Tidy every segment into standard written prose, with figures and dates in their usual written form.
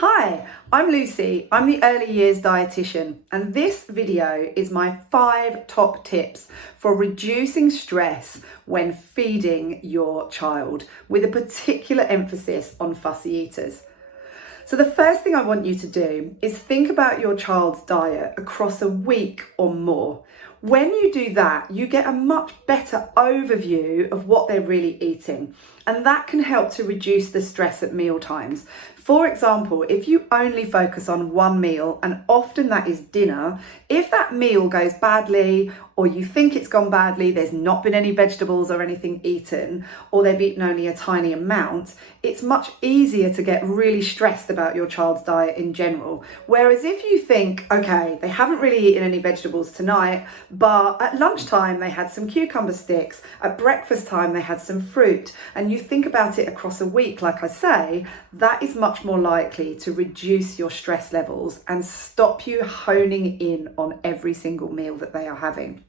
Hi, I'm Lucy. I'm the early years dietitian, and this video is my 5 top tips for reducing stress when feeding your child, with a particular emphasis on fussy eaters. So the first thing I want you to do is think about your child's diet across a week or more. When you do that, you get a much better overview of what they're really eating, and that can help to reduce the stress at meal times. For example, if you only focus on one meal, and often that is dinner, if that meal goes badly, or you think it's gone badly, there's not been any vegetables or anything eaten, or they've eaten only a tiny amount, it's much easier to get really stressed about your child's diet in general. Whereas if you think, okay, they haven't really eaten any vegetables tonight, but at lunchtime they had some cucumber sticks, at breakfast time they had some fruit, and you think about it across a week, like I say, that is much more likely to reduce your stress levels and stop you honing in on every single meal that they are having.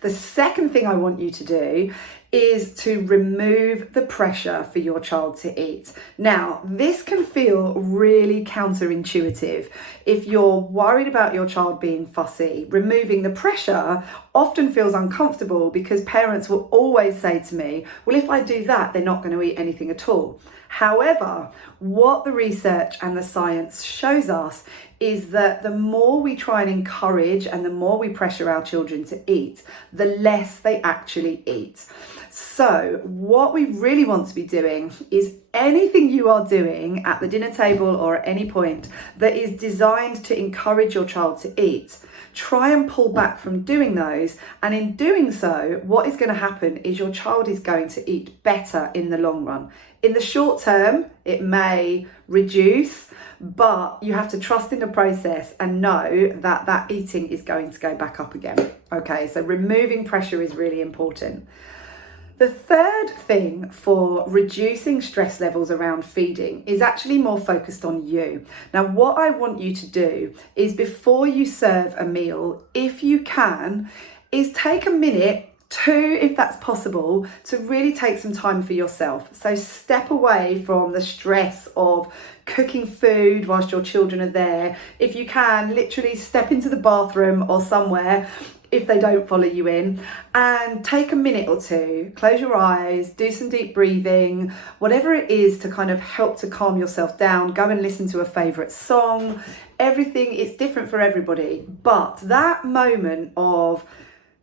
The second thing I want you to do is to remove the pressure for your child to eat. Now, this can feel really counterintuitive. If you're worried about your child being fussy, removing the pressure often feels uncomfortable because parents will always say to me, well, if I do that, they're not going to eat anything at all. However, what the research and the science shows us is that the more we try and encourage and the more we pressure our children to eat, the less they actually eat. So what we really want to be doing is anything you are doing at the dinner table or at any point that is designed to encourage your child to eat, try and pull back from doing those. And in doing so, what is going to happen is your child is going to eat better in the long run. In the short term, it may reduce, but you have to trust in the process and know that that eating is going to go back up again. Okay, so removing pressure is really important. The third thing for reducing stress levels around feeding is actually more focused on you. Now, what I want you to do is before you serve a meal, if you can, is take a minute, 2, if that's possible, to really take some time for yourself. So step away from the stress of cooking food whilst your children are there. If you can, literally step into the bathroom or somewhere if they don't follow you in, and take a minute or 2, close your eyes, do some deep breathing, whatever it is to kind of help to calm yourself down. Go and listen to a favourite song. Everything is different for everybody, but that moment of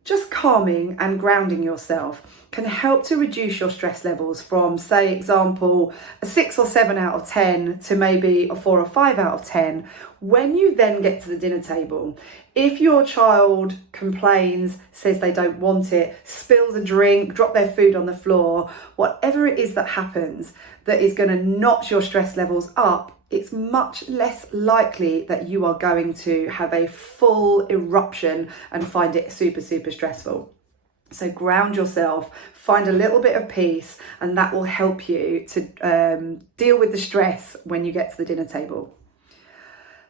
just calming and grounding yourself can help to reduce your stress levels from, say, example, a 6 or 7 out of 10 to maybe a 4 or 5 out of 10. When you then get to the dinner table, if your child complains, says they don't want it, spills a drink, drop their food on the floor, whatever it is that happens that is going to notch your stress levels up, it's much less likely that you are going to have a full eruption and find it super, super stressful. So ground yourself, find a little bit of peace, and that will help you to deal with the stress when you get to the dinner table.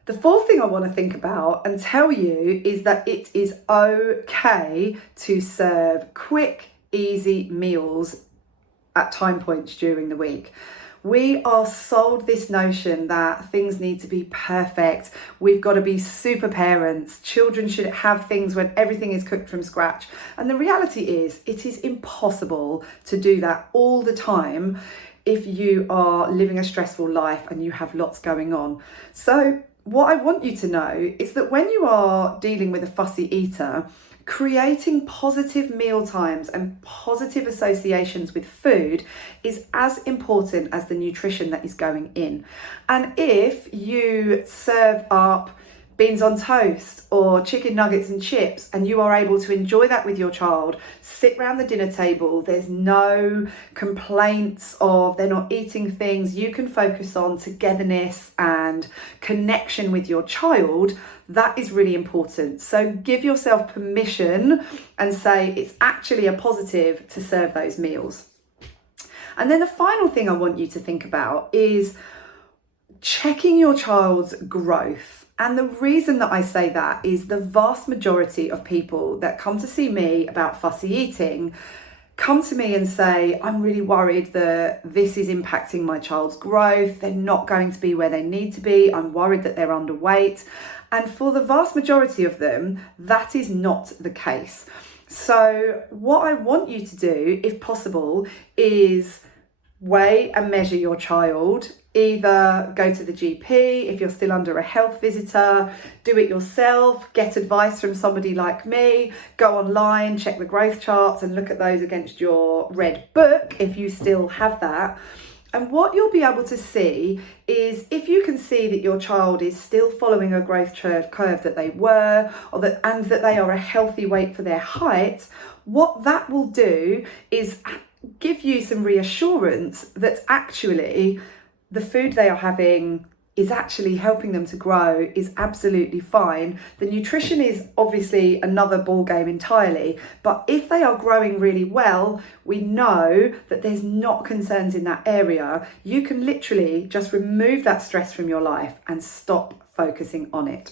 The fourth thing I want to think about and tell you is that it is okay to serve quick, easy meals at time points during the week. We are sold this notion that things need to be perfect. We've got to be super parents. Children should have things when everything is cooked from scratch. And the reality is, it is impossible to do that all the time if you are living a stressful life and you have lots going on. So what I want you to know is that when you are dealing with a fussy eater, creating positive meal times and positive associations with food is as important as the nutrition that is going in. And if you serve up beans on toast or chicken nuggets and chips, and you are able to enjoy that with your child, sit round the dinner table, there's no complaints of they're not eating things, you can focus on togetherness and connection with your child. That is really important. So give yourself permission and say it's actually a positive to serve those meals. And then the final thing I want you to think about is checking your child's growth. And the reason that I say that is the vast majority of people that come to see me about fussy eating come to me and say, I'm really worried that this is impacting my child's growth. They're not going to be where they need to be. I'm worried that they're underweight. And for the vast majority of them, that is not the case. So what I want you to do, if possible, is weigh and measure your child. Either go to the GP if you're still under a health visitor, do it yourself, get advice from somebody like me, go online, check the growth charts and look at those against your red book if you still have that. And what you'll be able to see is if you can see that your child is still following a growth curve that they were, and that they are a healthy weight for their height, what that will do is give you some reassurance that actually the food they are having is actually helping them to grow, is absolutely fine. The nutrition is obviously another ball game entirely, but if they are growing really well, we know that there's not concerns in that area. You can literally just remove that stress from your life and stop focusing on it.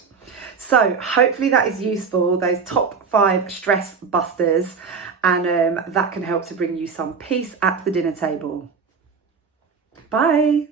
So hopefully that is useful, those top 5 stress busters, and that can help to bring you some peace at the dinner table. Bye.